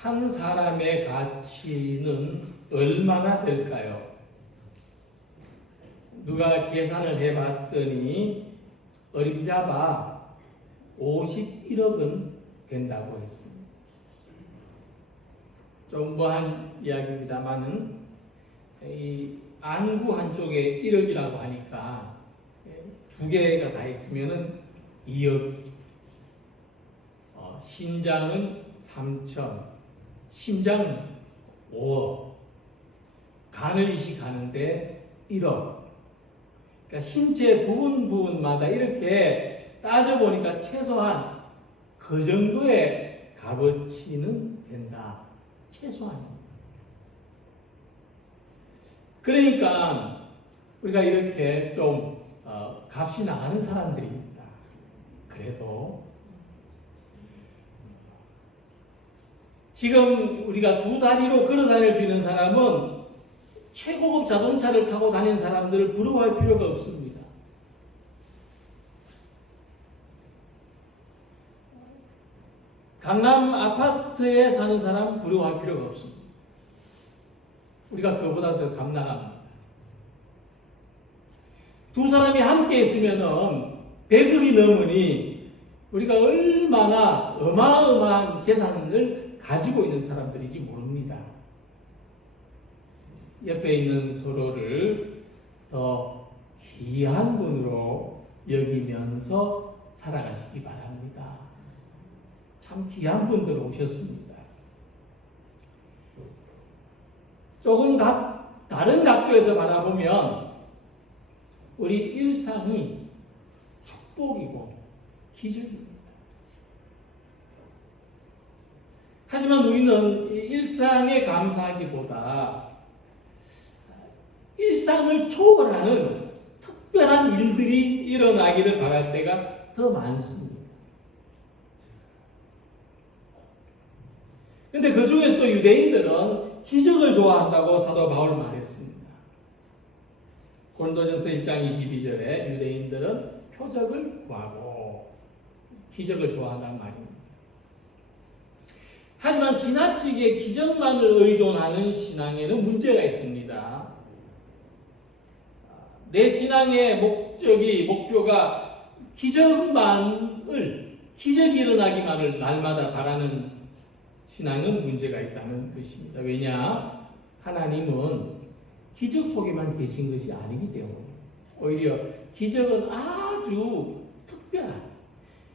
한 사람의 가치는 얼마나 될까요? 누가 계산을 해봤더니 어림잡아 51억은 된다고 했습니다. 좀 뭐한 이야기입니다만은 이 안구 한쪽에 1억이라고 하니까 두 개가 다 있으면은 2억이죠. 신장은 3천, 심장은 5억, 간을 이식하는데 1억. 그러니까 신체 부분마다 이렇게 따져보니까 최소한 그 정도의 값어치는 된다. 최소한입니다. 그러니까 우리가 이렇게 좀 값이 나가는 사람들입니다. 그래도 지금 우리가 두 다리로 걸어 다닐 수 있는 사람은 최고급 자동차를 타고 다니는 사람들을 부러워할 필요가 없습니다. 강남 아파트에 사는 사람 부러워할 필요가 없습니다. 우리가 그보다 더 값나갑니다. 두 사람이 함께 있으면은 100억이 넘으니 우리가 얼마나 어마어마한 재산을 가지고 있는 사람들인지 모릅니다. 옆에 있는 서로를 더 귀한 분으로 여기면서 살아가시기 바랍니다. 참 귀한 분들 오셨습니다. 조금 다른 각도에서 바라보면 우리 일상이 축복이고 기적입니다. 하지만 우리는 일상에 감사하기보다 일상을 초월하는 특별한 일들이 일어나기를 바랄 때가 더 많습니다. 그런데 그 중에서도 유대인들은 기적을 좋아한다고 사도 바울 말했습니다. 고린도전서 1장 22절에 유대인들은 표적을 구하고 기적을 좋아한다는 말입니다. 하지만 지나치게 기적만을 의존하는 신앙에는 문제가 있습니다. 내 신앙의 목표가 기적이 일어나기만을 날마다 바라는 신앙은 문제가 있다는 것입니다. 왜냐? 하나님은 기적 속에만 계신 것이 아니기 때문에 오히려 기적은 아주 특별한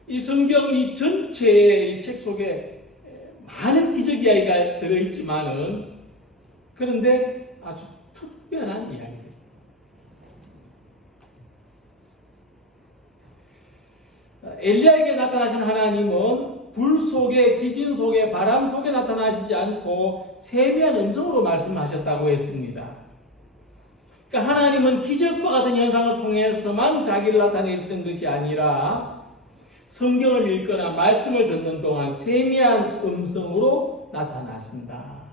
이 성경 이 전체의 이 책 속에 많은 기적 이야기가 들어있지만은 그런데 아주 특별한 이야기입니다. 엘리야에게 나타나신 하나님은 불 속에, 지진 속에, 바람 속에 나타나시지 않고 세미한 음성으로 말씀하셨다고 했습니다. 그러니까 하나님은 기적과 같은 현상을 통해서만 자기를 나타내시는 것이 아니라 성경을 읽거나 말씀을 듣는 동안 세미한 음성으로 나타나신다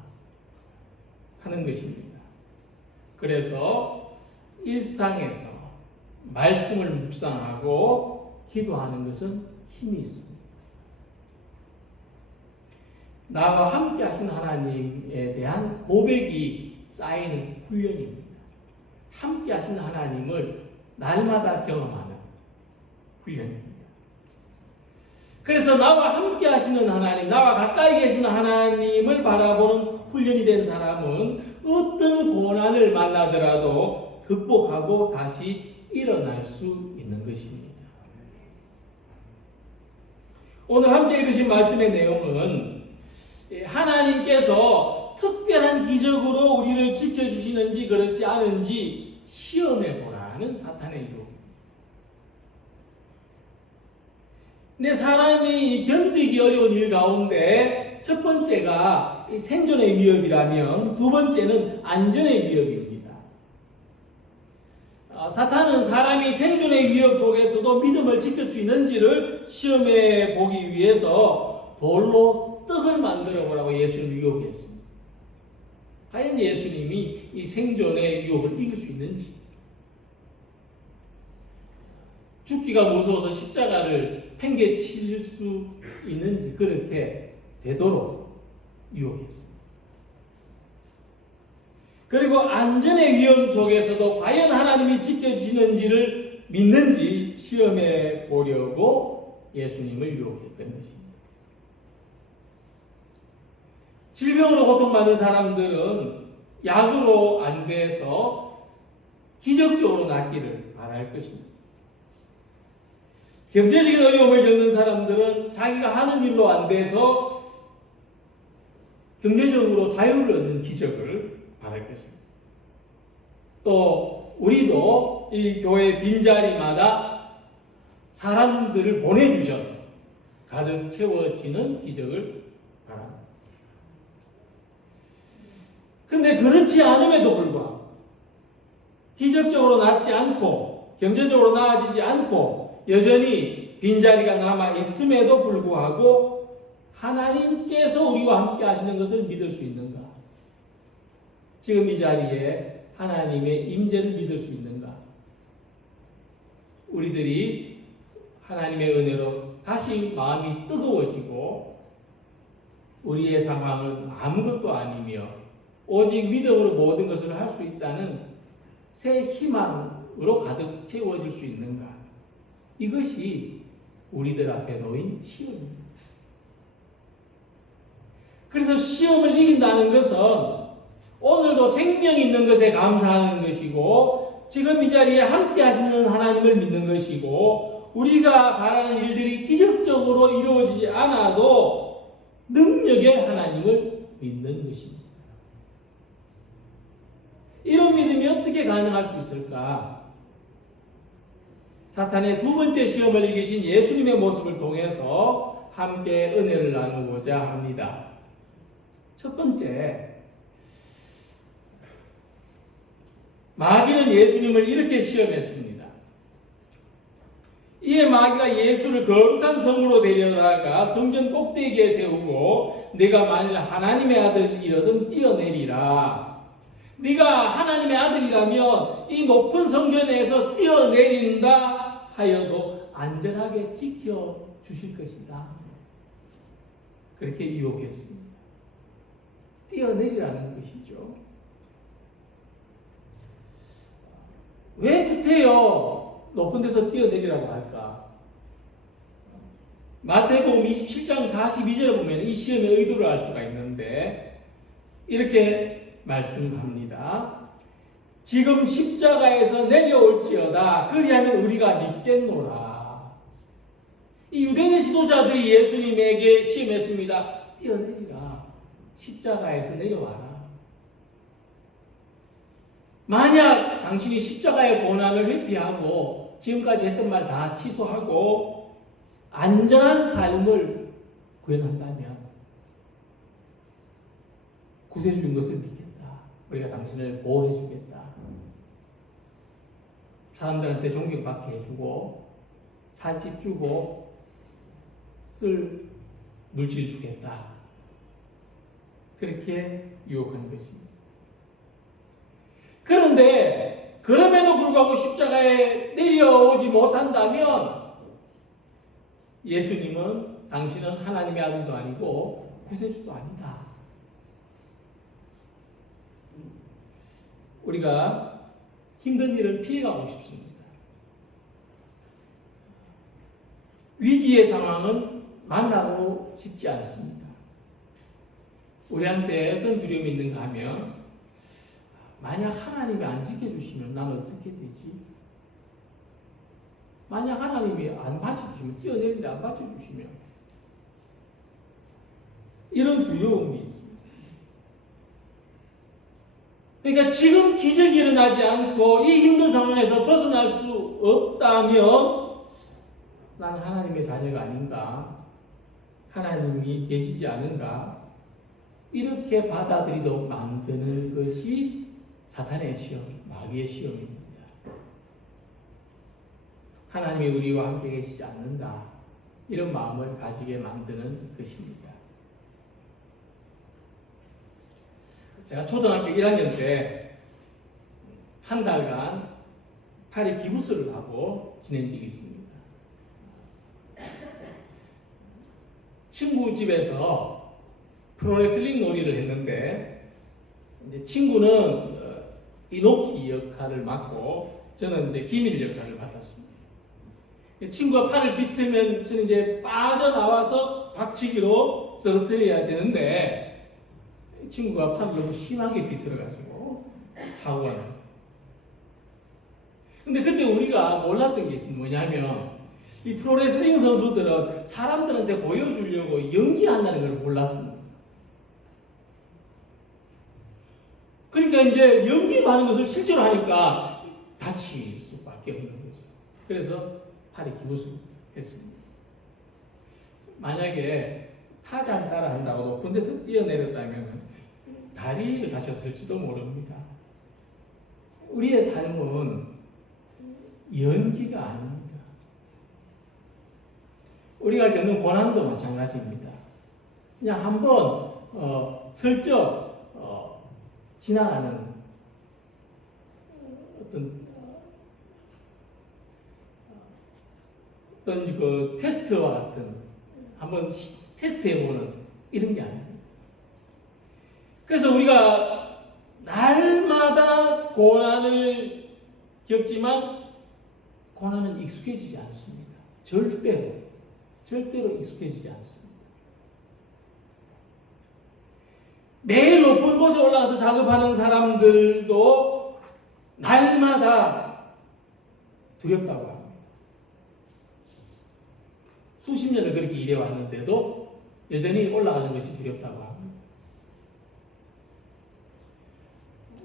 하는 것입니다. 그래서 일상에서 말씀을 묵상하고 기도하는 것은 힘이 있습니다. 나와 함께 하신 하나님에 대한 고백이 쌓이는 훈련입니다. 함께 하신 하나님을 날마다 경험하는 훈련입니다. 그래서 나와 함께 하시는 하나님, 나와 가까이 계시는 하나님을 바라보는 훈련이 된 사람은 어떤 고난을 만나더라도 극복하고 다시 일어날 수 있는 것입니다. 오늘 함께 읽으신 말씀의 내용은 하나님께서 특별한 기적으로 우리를 지켜주시는지 그렇지 않은지 시험해보라는 사탄의 유혹입니다. 근데 사람이 견디기 어려운 일 가운데 첫 번째가 생존의 위협이라면 두 번째는 안전의 위협입니다. 사탄은 사람이 생존의 위협 속에서도 믿음을 지킬 수 있는지를 시험해 보기 위해서 돌로 떡을 만들어 보라고 예수님을 유혹했습니다. 과연 예수님이 이 생존의 유혹을 이길 수 있는지, 죽기가 무서워서 십자가를 팽개칠 수 있는지 그렇게 되도록 유혹했습니다. 그리고 안전의 위험 속에서도 과연 하나님이 지켜주시는지를 믿는지 시험해 보려고 예수님을 유혹했던 것입니다. 질병으로 고통받는 사람들은 약으로 안 돼서 기적적으로 낫기를 바랄 것입니다. 경제적인 어려움을 겪는 사람들은 자기가 하는 일로 안 돼서 경제적으로 자유를 얻는 기적을 바랄 것입니다. 또 우리도 이 교회 빈자리마다 사람들을 보내주셔서 가득 채워지는 기적을 바랍니다. 근데 그렇지 않음에도 불구하고 기적적으로 낫지 않고 경제적으로 나아지지 않고 여전히 빈자리가 남아 있음에도 불구하고 하나님께서 우리와 함께 하시는 것을 믿을 수 있는가? 지금 이 자리에 하나님의 임재를 믿을 수 있는가? 우리들이 하나님의 은혜로 다시 마음이 뜨거워지고 우리의 상황은 아무것도 아니며 오직 믿음으로 모든 것을 할 수 있다는 새 희망으로 가득 채워질 수 있는가? 이것이 우리들 앞에 놓인 시험입니다. 그래서 시험을 이긴다는 것은 오늘도 생명 있는 것에 감사하는 것이고 지금 이 자리에 함께 하시는 하나님을 믿는 것이고 우리가 바라는 일들이 기적적으로 이루어지지 않아도 능력의 하나님을 믿는 것입니다. 이런 믿음이 어떻게 가능할 수 있을까? 사탄의 두 번째 시험을 이기신 예수님의 모습을 통해서 함께 은혜를 나누고자 합니다. 첫 번째, 마귀는 예수님을 이렇게 시험했습니다. 이에 마귀가 예수를 거룩한 성으로 데려다가 성전 꼭대기에 세우고 네가 만일 하나님의 아들이거든 뛰어내리라. 네가 하나님의 아들이라면 이 높은 성전에서 뛰어내린다 하여도 안전하게 지켜주실 것이다. 그렇게 유혹했습니다. 뛰어내리라는 것이죠. 왜 구태여 높은 데서 뛰어내리라고 할까? 마태복음 27장 42절에 보면 이 시험의 의도를 알 수가 있는데 이렇게 말씀합니다. 지금 십자가에서 내려올지어다 그리하면 우리가 믿겠노라. 이 유대인 지도자들이 예수님에게 시험했습니다. 뛰어내리라. 십자가에서 내려와라. 만약 당신이 십자가의 고난을 회피하고 지금까지 했던 말 다 취소하고 안전한 삶을 구현한다면 구세주인 것을 믿겠다. 우리가 당신을 보호해 주겠다. 사람들한테 존경받게 해주고 살집 주고 쓸 물질 주겠다. 그렇게 유혹한 것입니다. 그런데 그럼에도 불구하고 십자가에 내려오지 못한다면 예수님은 당신은 하나님의 아들도 아니고 구세주도 아니다. 우리가 힘든 일을 피해가고 싶습니다. 위기의 상황은 만나고 싶지 않습니다. 우리한테 어떤 두려움이 있는가 하면 만약 하나님이 안 지켜주시면 나는 어떻게 되지? 만약 하나님이 안 받쳐주시면 뛰어내리는데 안 받쳐주시면 이런 두려움이 있습니다. 그러니까 지금 기적이 일어나지 않고 이 힘든 상황에서 벗어날 수 없다면 나는 하나님의 자녀가 아닌가? 하나님이 계시지 않은가? 이렇게 받아들이도록 만드는 것이 사탄의 시험, 마귀의 시험입니다. 하나님이 우리와 함께 계시지 않는다. 이런 마음을 가지게 만드는 것입니다. 제가 초등학교 1학년 때 한 달간 파리 기부스를 하고 지낸 적이 있습니다. 친구 집에서 프로레슬링 놀이를 했는데 이제 친구는 이노키 역할을 맡고 저는 이제 기밀 역할을 맡았습니다. 친구가 팔을 비틀면 저는 이제 빠져나와서 박치기로 쓰러뜨려야 되는데 친구가 팔을 너무 심하게 비틀어가지고 사고가 나요. 근데 그때 우리가 몰랐던 게 있습니다. 뭐냐면 이 프로레슬링 선수들은 사람들한테 보여주려고 연기한다는 걸 몰랐습니다. 그러니까 이제 연기로 하는 것을 실제로 하니까 다칠 수밖에 없는 거죠. 그래서 팔이 기부스했습니다. 만약에 타잔 따라 한다고 높은 데서 뛰어내렸다면 다리를 다쳤을지도 모릅니다. 우리의 삶은 연기가 아닙니다. 우리가 겪는 고난도 마찬가지입니다. 그냥 한번 슬쩍 지나가는 어떤 그 테스트와 같은 한번 테스트해보는 이런 게 아닙니다. 그래서 우리가 날마다 고난을 겪지만 고난은 익숙해지지 않습니다. 절대로 익숙해지지 않습니다. 매일 높은 곳에 올라가서 작업하는 사람들도 날마다 두렵다고 합니다. 수십 년을 그렇게 일해왔는데도 여전히 올라가는 것이 두렵다고 합니다.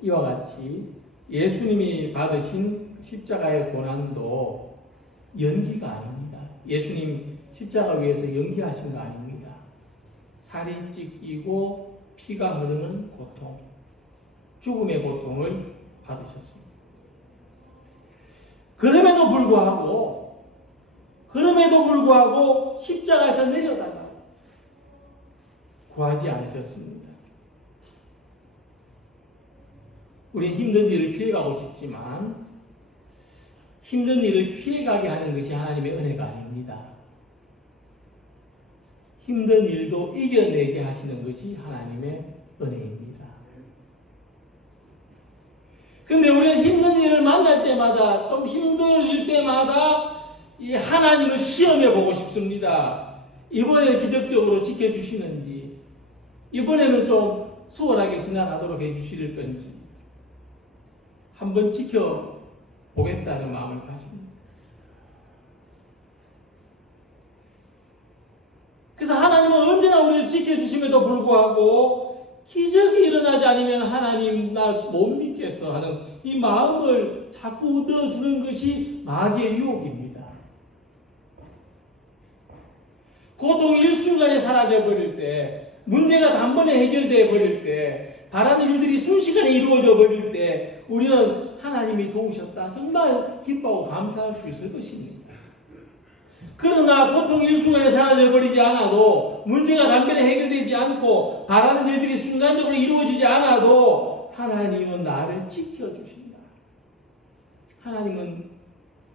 이와 같이 예수님이 받으신 십자가의 고난도 연기가 아닙니다. 예수님 십자가 위에서 연기하신 거 아닙니다. 살이 찢기고 피가 흐르는 고통, 죽음의 고통을 받으셨습니다. 그럼에도 불구하고 십자가에서 내려달라고 구하지 않으셨습니다. 우리는 힘든 일을 피해가고 싶지만 힘든 일을 피해가게 하는 것이 하나님의 은혜가 아닙니다. 힘든 일도 이겨내게 하시는 것이 하나님의 은혜입니다. 그런데 우리는 힘든 일을 만날 때마다, 좀 힘들어질 때마다 이 하나님을 시험해 보고 싶습니다. 이번에 기적적으로 지켜주시는지, 이번에는 좀 수월하게 지나가도록 해주실 건지 한번 지켜보겠다는 마음을 가집니다. 그래서 하나님은 언제나 우리를 지켜주심에도 불구하고 기적이 일어나지 않으면 하나님 나 못 믿겠어 하는 이 마음을 자꾸 얻어주는 것이 마귀의 유혹입니다. 고통이 일순간에 사라져버릴 때, 문제가 단번에 해결되어 버릴 때, 바라는 일들이 순식간에 이루어져 버릴 때 우리는 하나님이 도우셨다 정말 기뻐하고 감사할 수 있을 것입니다. 그러나 고통이 일순간에 사라져버리지 않아도, 문제가 단번에 해결되지 않고 바라는 일들이 순간적으로 이루어지지 않아도 하나님은 나를 지켜주신다. 하나님은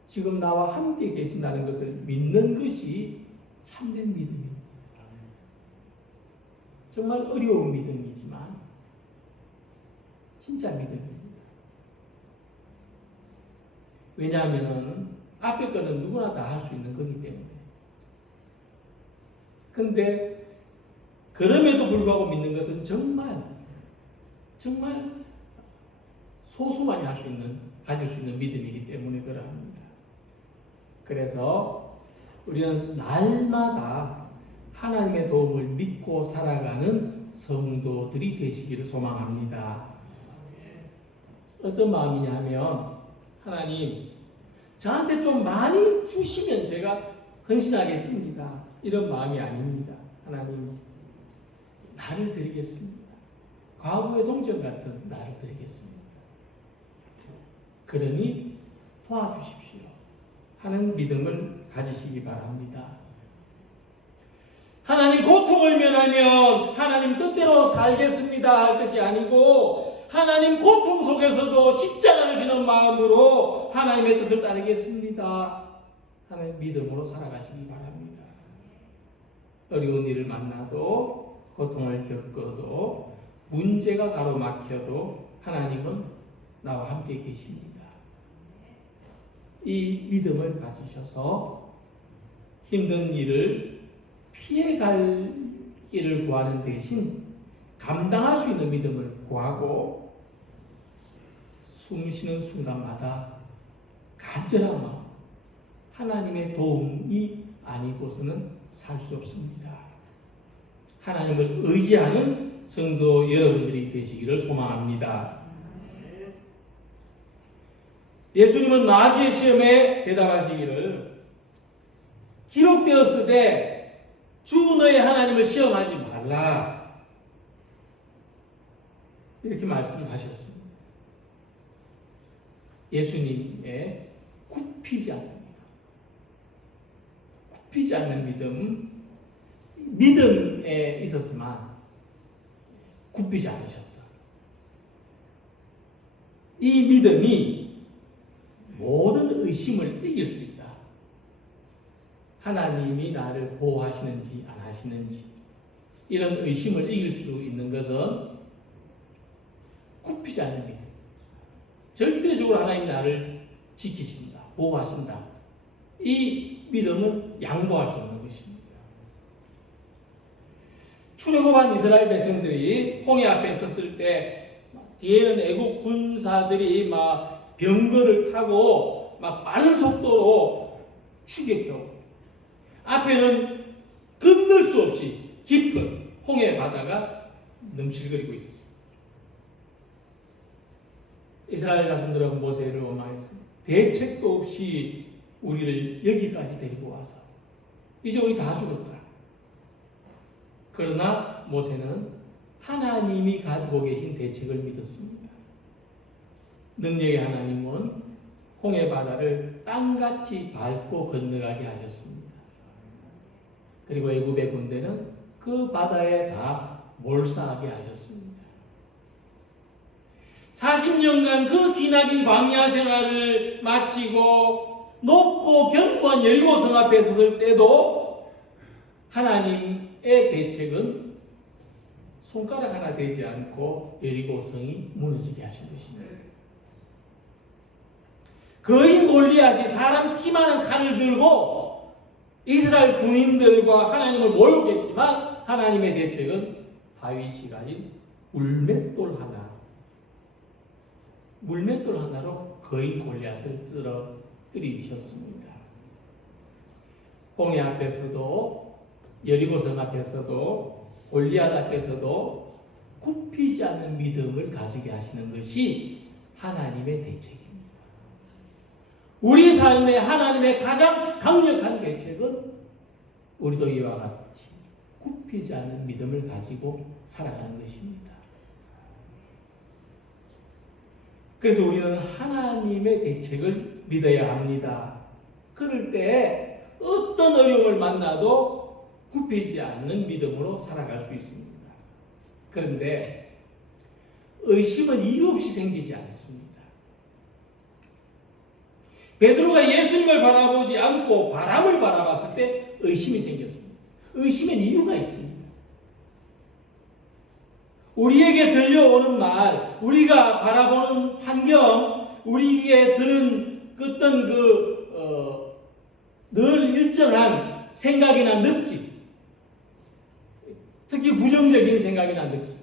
지금 나와 함께 계신다는 것을 믿는 것이 참된 믿음입니다. 정말 어려운 믿음이지만 진짜 믿음입니다. 왜냐하면 앞에 거는 누구나 다 할 수 있는 거기 때문에. 근데 그럼에도 불구하고 믿는 것은 정말 소수만이 가질 수 있는 믿음이기 때문에 그러합니다. 그래서 우리는 날마다 하나님의 도움을 믿고 살아가는 성도들이 되시기를 소망합니다. 어떤 마음이냐 하면, 하나님 저한테 좀 많이 주시면 제가 헌신하겠습니다, 이런 마음이 아닙니다. 하나님 나를 드리겠습니다. 과거의 동전 같은 나를 드리겠습니다. 그러니 도와주십시오 하는 믿음을 가지시기 바랍니다. 하나님 고통을 면하면 하나님 뜻대로 살겠습니다 할 것이 아니고, 하나님 고통 속에서도 십자가를 지는 마음으로 하나님의 뜻을 따르겠습니다 하는 믿음으로 살아가시기 바랍니다. 어려운 일을 만나도 고통을 겪어도 문제가 가로막혀도 하나님은 나와 함께 계십니다. 이 믿음을 가지셔서 힘든 일을 피해갈 길을 구하는 대신 감당할 수 있는 믿음을 구하고 숨 쉬는 순간마다 간절한 마음, 하나님의 도움이 아니고서는 살 수 없습니다. 하나님을 의지하는 성도 여러분들이 되시기를 소망합니다. 예수님은 마귀의 시험에 대답하시기를 기록되었을 때 주 너의 하나님을 시험하지 말라 이렇게 말씀하셨습니다. 예수님의 굽히지 않는 믿음, 굽히지 않는 믿음, 믿음에 있었지만 굽히지 않으셨다. 이 믿음이 모든 의심을 이길 수 있다. 하나님이 나를 보호하시는지 안 하시는지 이런 의심을 이길 수 있는 것은 굽히지 않는 믿음. 절대적으로 하나님이 나를 지키신다, 보호하신다. 이 믿음은 양보할 수 없는 것입니다. 출애굽한 이스라엘 백성들이 홍해 앞에 섰을 때 뒤에는 애국 군사들이 막 병거를 타고 막 빠른 속도로 추격해오고 앞에는 건널 수 없이 깊은 홍해 바다가 넘실거리고 있었습니다. 이스라엘 자손들은 모세를 원망했습니다. 대책도 없이 우리를 여기까지 데리고 와서 이제 우리 다 죽었다. 그러나 모세는 하나님이 가지고 계신 대책을 믿었습니다. 능력의 하나님은 홍해 바다를 땅같이 밟고 건너가게 하셨습니다. 그리고 애굽의 군대는 그 바다에 다 몰사하게 하셨습니다. 40년간 그 기나긴 광야 생활을 마치고 높고 견고한 여리고성 앞에 섰을 때도 하나님의 대책은 손가락 하나 되지 않고 여리고성이 무너지게 하신 것입니다. 거인 골리앗이 사람 키많은 칼을 들고 이스라엘 군인들과 하나님을 모욕했지만 하나님의 대책은 다윗이 가진 물맷돌 하나로 거인 골리앗을 쓰러뜨리셨습니다. 홍해 앞에서도 여리고성 앞에서도 골리앗 앞에서도 굽히지 않는 믿음을 가지게 하시는 것이 하나님의 대책입니다. 우리 삶에 하나님의 가장 강력한 대책은 우리도 이와 같이 굽히지 않는 믿음을 가지고 살아가는 것입니다. 그래서 우리는 하나님의 대책을 믿어야 합니다. 그럴 때 어떤 어려움을 만나도 굽히지 않는 믿음으로 살아갈 수 있습니다. 그런데 의심은 이유 없이 생기지 않습니다. 베드로가 예수님을 바라보지 않고 바람을 바라봤을 때 의심이 생겼습니다. 의심엔 이유가 있습니다. 우리에게 들려오는 말, 우리가 바라보는 환경, 우리에게 들은 어떤 늘 일정한 생각이나 느낌, 특히 부정적인 생각이나 느낌,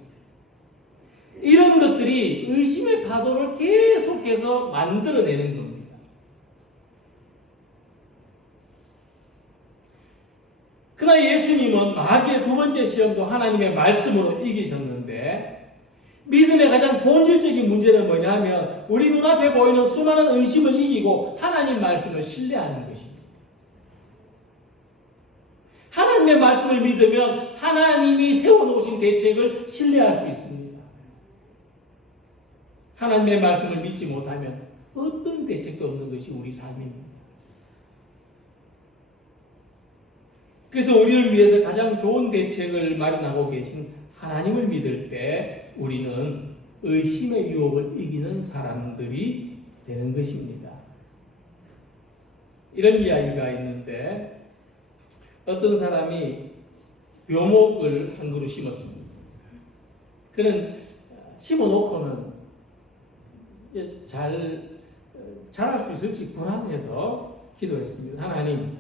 이런 것들이 의심의 파도를 계속해서 만들어내는 겁니다. 그러나 예수님은 마귀의 두 번째 시험도 하나님의 말씀으로 이기셨는데 믿음의 가장 본질적인 문제는 뭐냐면 우리 눈앞에 보이는 수많은 의심을 이기고 하나님 말씀을 신뢰하는 것입니다. 하나님의 말씀을 믿으면 하나님이 세워놓으신 대책을 신뢰할 수 있습니다. 하나님의 말씀을 믿지 못하면 어떤 대책도 없는 것이 우리 삶입니다. 그래서 우리를 위해서 가장 좋은 대책을 마련하고 계신 하나님을 믿을 때 우리는 의심의 유혹을 이기는 사람들이 되는 것입니다. 이런 이야기가 있는데 어떤 사람이 묘목을 한 그루 심었습니다. 그는 심어놓고는 잘 자랄 수 있을지 불안해서 기도했습니다. 하나님,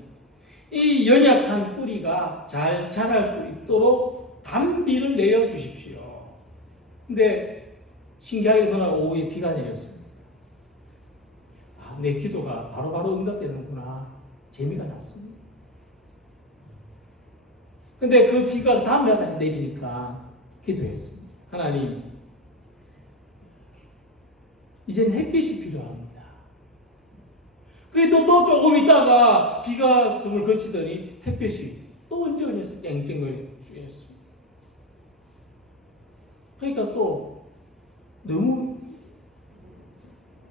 이 연약한 뿌리가 잘 자랄 수 있도록 단비를 내려 주십시오. 근데 신기하게 그날 오후에 비가 내렸습니다. 내 기도가 바로바로 응답되는구나. 재미가 났습니다. 근데 그 비가 다음 날까지 내리니까 기도했습니다. 하나님, 이젠 햇빛이 필요합니다. 그래도 또 조금 있다가 비가 숨을 거치더니 햇빛이 또 언제까지 쨍쨍을 주였습니다. 그러니까 또 너무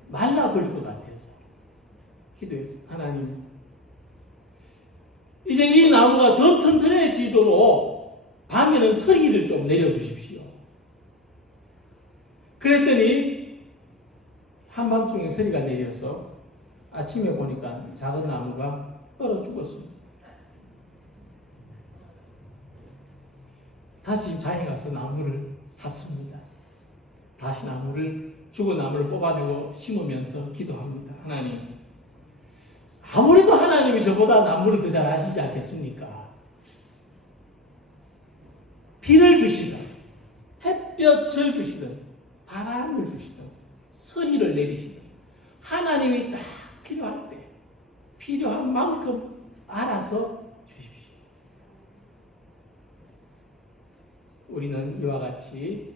말라버릴 것 같아서 기도했습니다. 하나님, 이제 이 나무가 더 튼튼해지도록 밤에는 서리를 좀 내려주십시오. 그랬더니 한밤중에 서리가 내려서 아침에 보니까 작은 나무가 얼어 죽었습니다. 다시 장에 가서 나무를 샀습니다. 다시 죽은 나무를 뽑아내고 심으면서 기도합니다. 하나님, 아무래도 하나님이 저보다 나무를 더 잘 아시지 않겠습니까? 비를 주시든 햇볕을 주시든 바람을 주시든 서리를 내리시든 하나님이 딱 필요할 때 필요한 만큼 알아서 주십시오. 우리는 이와 같이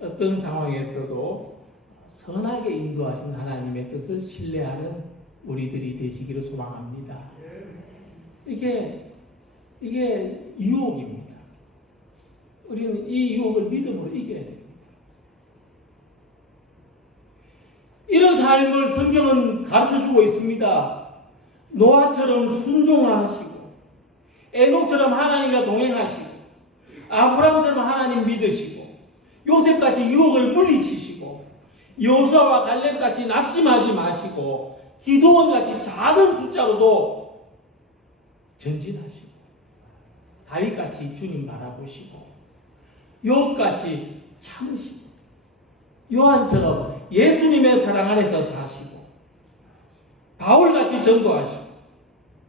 어떤 상황에서도 선하게 인도하신 하나님의 뜻을 신뢰하는 우리들이 되시기를 소망합니다. 이게 유혹입니다. 우리는 이 유혹을 믿음으로 이겨야 됩니다. 이런 삶을 성경은 가르쳐주고 있습니다. 노아처럼 순종하시고 에녹처럼 하나님과 동행하시고 아브라함처럼 하나님 믿으시고 요셉같이 유혹을 물리치시고 여호수아와 갈렙같이 낙심하지 마시고 기도원같이 작은 숫자로도 전진하시고 다윗같이 주님 바라보시고 욥같이 참으시고 요한처럼 예수님의 사랑 안에서 사시고 바울같이 전도하시고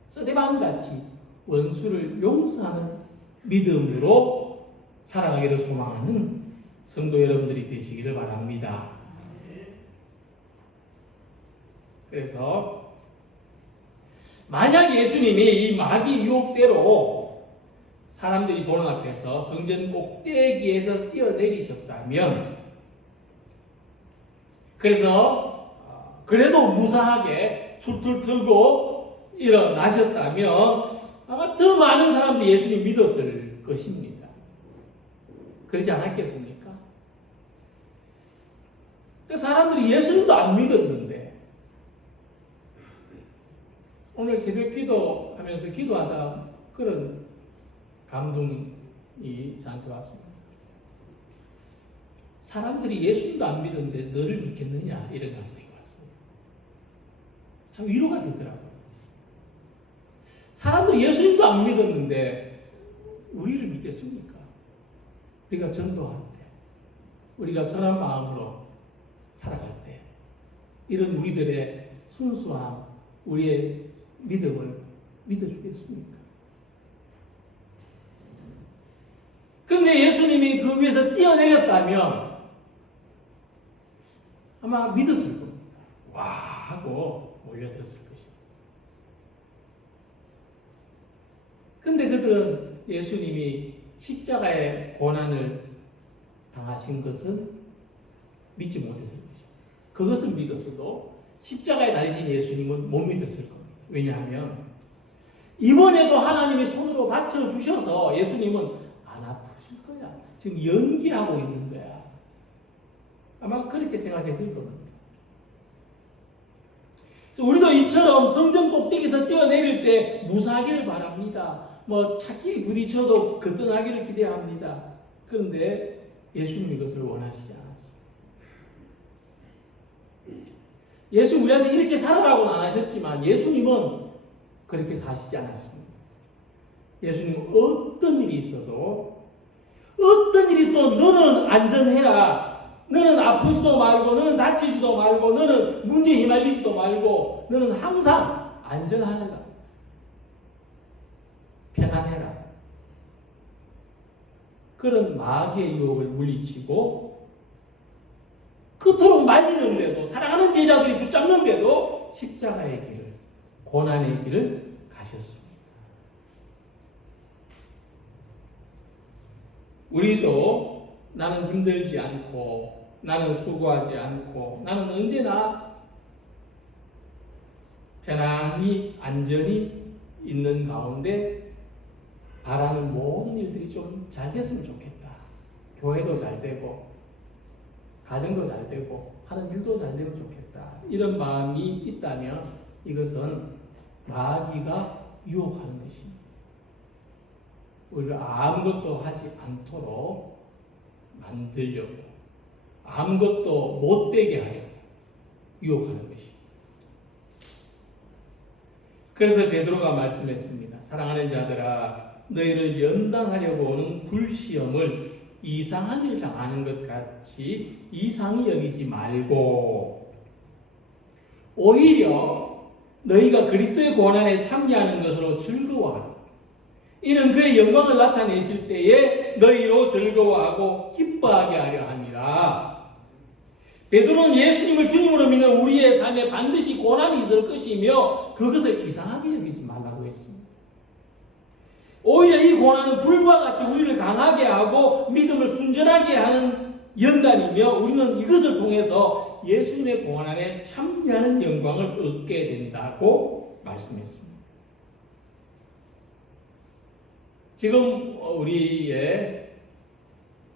스데반같이 원수를 용서하는 믿음으로 살아가기를 소망하는 성도 여러분들이 되시기를 바랍니다. 그래서 만약 예수님이 이 마귀 유혹대로 사람들이 보는 앞에서 성전 꼭대기에서 뛰어내리셨다면, 그래서 그래도 무사하게 툴툴 틀고 일어나셨다면 아마 더 많은 사람들이 예수님 믿었을 것입니다. 그러지 않았겠습니까? 사람들이 예수님도 안 믿었는데 오늘 새벽 기도하면서 기도하다 그런 감동이 저한테 왔습니다. 사람들이 예수님도 안 믿었는데 너를 믿겠느냐, 이런 감정이 왔습니다. 참 위로가 되더라고요. 사람들이 예수님도 안 믿었는데 우리를 믿겠습니까? 우리가 전도할 때, 우리가 선한 마음으로 살아갈 때, 이런 우리들의 순수함, 우리의 믿음을 믿어주겠습니까? 근데 예수님이 그 위에서 뛰어내렸다면 아마 믿었을 겁니다. 와 하고 몰려들었을 것입니다. 근데 그들은 예수님이 십자가의 고난을 당하신 것은 믿지 못했을 것입니다. 그것은 믿었어도 십자가에 달리신 예수님은 못 믿었을 겁니다. 왜냐하면 이번에도 하나님이 손으로 받쳐주셔서 예수님은 안 아프실 거야, 지금 연기하고 있는 거야, 아마 그렇게 생각했을 겁니다. 그래서 우리도 이처럼 성전 꼭대기에서 뛰어내릴 때 무사하기를 바랍니다. 찾기 부딪혀도 거뜬하기를 기대합니다. 그런데 예수님이 그것을 원하시지 않았습니다. 예수님 우리한테 이렇게 살아라고는 안 하셨지만 예수님은 그렇게 사시지 않았습니다. 예수님은 어떤 일이 있어도 너는 안전해라. 너는 아프지도 말고, 너는 다치지도 말고, 너는 문제에 휘말리지도 말고, 너는 항상 안전하라. 편안해라. 그런 마귀의 유혹을 물리치고 그토록 말리는데도, 사랑하는 제자들이 붙잡는데도 십자가의 길을, 고난의 길을 가셨습니다. 우리도 나는 힘들지 않고, 나는 수고하지 않고, 나는 언제나 편안히 안전히 있는 가운데 바라는 모든 일들이 좀 잘 됐으면 좋겠다. 교회도 잘 되고, 가정도 잘 되고, 하는 일도 잘 되면 좋겠다. 이런 마음이 있다면 이것은 마귀가 유혹하는 것입니다. 우리를 아무것도 하지 않도록 만들려고, 아무것도 못되게 하려고 유혹하는 것입니다. 그래서 베드로가 말씀했습니다. 사랑하는 자들아, 너희를 연단하려고 오는 불시험을 이상한 일을 당하는 것 같이 이상히 여기지 말고, 오히려 너희가 그리스도의 고난에 참여하는 것으로 즐거워하라. 이는 그의 영광을 나타내실 때에 너희로 즐거워하고 기뻐하게 하려 함이라. 베드로는 예수님을 주님으로 믿는 우리의 삶에 반드시 고난이 있을 것이며 그것을 이상하게 여기지 말라고 했습니다. 오히려 이 고난은 불과 같이 우리를 강하게 하고 믿음을 순전하게 하는 연단이며, 우리는 이것을 통해서 예수님의 고난에 참여하는 영광을 얻게 된다고 말씀했습니다. 지금 우리의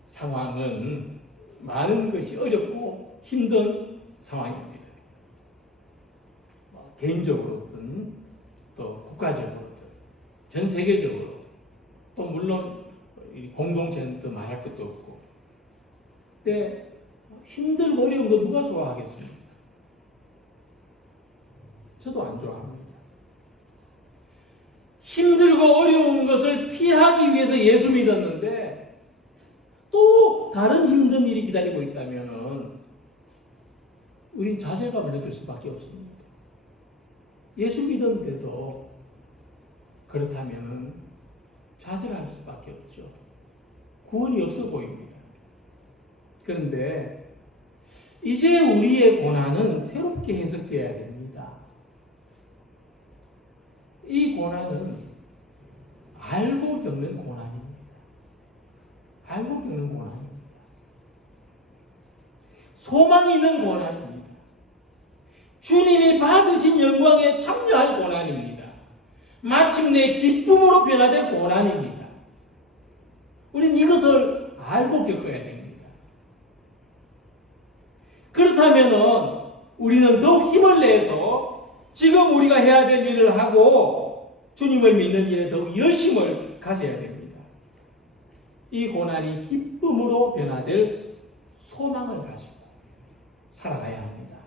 상황은 많은 것이 어렵고 힘든 상황입니다. 개인적으로든 또 국가적으로든 전 세계적으로, 또 물론 공동체는 또 말할 것도 없고. 근데 힘들고 어려운 거 누가 좋아하겠습니까? 저도 안 좋아합니다. 힘들고 어려운 것을 피하기 위해서 예수 믿었는데 또 다른 힘든 일이 기다리고 있다면 우린 좌절감을 느낄 수밖에 없습니다. 예수 믿었는데도 그렇다면 좌절할 수밖에 없죠. 구원이 없어 보입니다. 그런데 이제 우리의 고난은 새롭게 해석되어야 됩니다. 이 고난은 알고 겪는 고난입니다. 알고 겪는 고난입니다. 소망 있는 고난입니다. 주님이 받으신 영광에 참여할 고난입니다. 마침내 기쁨으로 변화될 고난입니다. 우리는 이것을 알고 겪어야 됩니다. 그렇다면 우리는 더욱 힘을 내서 지금 우리가 해야 될 일을 하고 주님을 믿는 일에 더욱 열심을 가져야 됩니다. 이 고난이 기쁨으로 변화될 소망을 가지고 살아가야 합니다.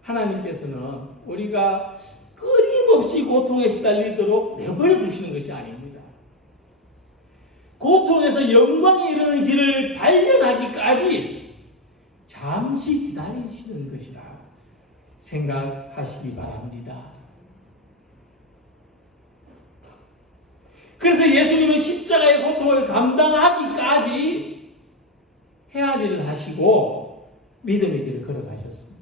하나님께서는 우리가 끊임없이 고통에 시달리도록 내버려 두시는 것이 아닙니다. 고통에서 영광에 이르는 길을 발견하기까지 잠시 기다리시는 것이라 생각하시기 바랍니다. 그래서 예수님은 십자가의 고통을 감당하기까지 해야 할 일을 하시고 믿음의 길을 걸어가셨습니다.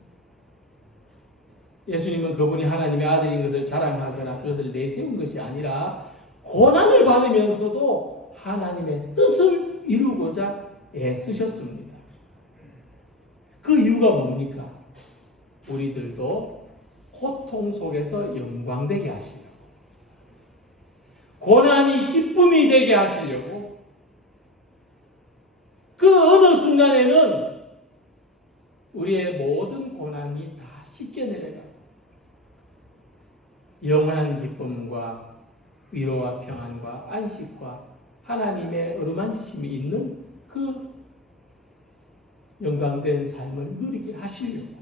예수님은 그분이 하나님의 아들인 것을 자랑하거나 그것을 내세운 것이 아니라 고난을 받으면서도 하나님의 뜻을 이루고자 애쓰셨습니다. 그 이유가 뭡니까? 우리들도 고통 속에서 영광되게 하시려고, 고난이 기쁨이 되게 하시려고, 그 어느 순간에는 우리의 모든 고난이 다 씻겨 내려가고 영원한 기쁨과 위로와 평안과 안식과 하나님의 어루만지심이 있는 그 영광된 삶을 누리게 하시려고,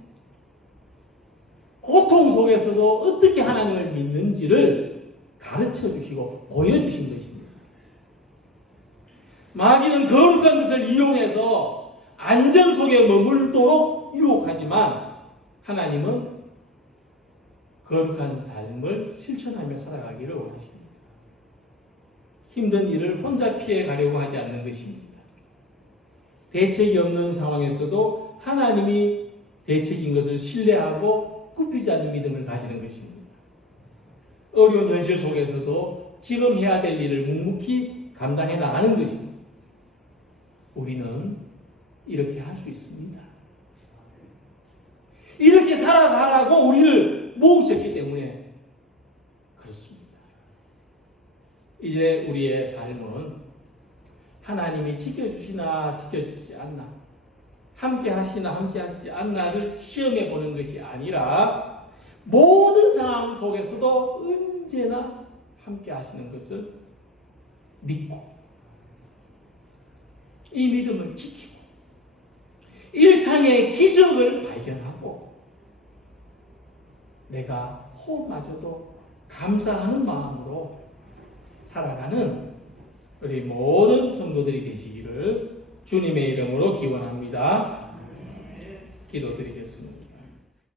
고통 속에서도 어떻게 하나님을 믿는지를 가르쳐 주시고 보여주신 것입니다. 마귀는 거룩한 것을 이용해서 안전 속에 머물도록 유혹하지만 하나님은 거룩한 삶을 실천하며 살아가기를 원하십니다. 힘든 일을 혼자 피해 가려고 하지 않는 것입니다. 대책이 없는 상황에서도 하나님이 대책인 것을 신뢰하고 굽히지 않는 믿음을 가지는 것입니다. 어려운 현실 속에서도 지금 해야 될 일을 묵묵히 감당해 나가는 것입니다. 우리는 이렇게 할 수 있습니다. 이렇게 살아가라고 우리를 모으셨기 때문에 그렇습니다. 이제 우리의 삶은 하나님이 지켜주시나 지켜주시지 않나, 함께 하시나 함께 하시지 않나를 시험해 보는 것이 아니라 모든 상황 속에서도 언제나 함께 하시는 것을 믿고 이 믿음을 지키고 일상의 기적을 발견하고 내가 호흡마저도 감사하는 마음으로 살아가는 우리 모든 성도들이 되시기를 주님의 이름으로 기원합니다. 기도드리겠습니다.